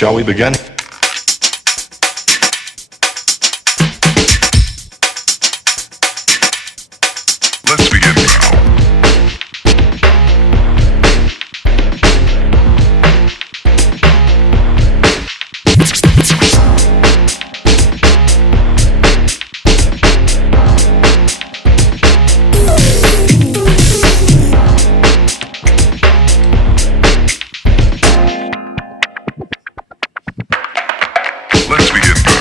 Shall we begin? Let's begin now. Let's begin now.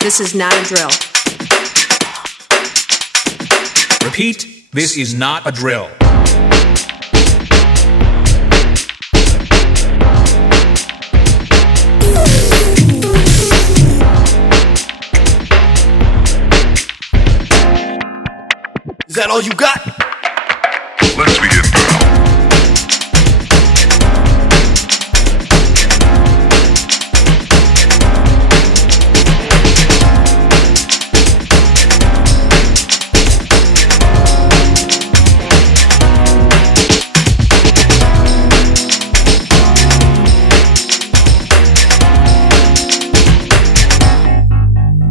This is not a drill. Repeat, this is not a drill. Is that all you got? Let's begin now.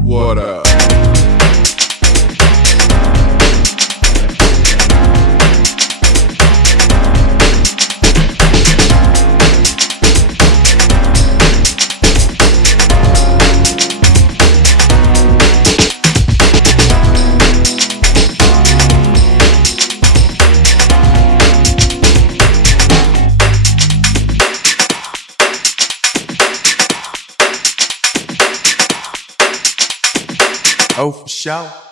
What up? Oh, for sure.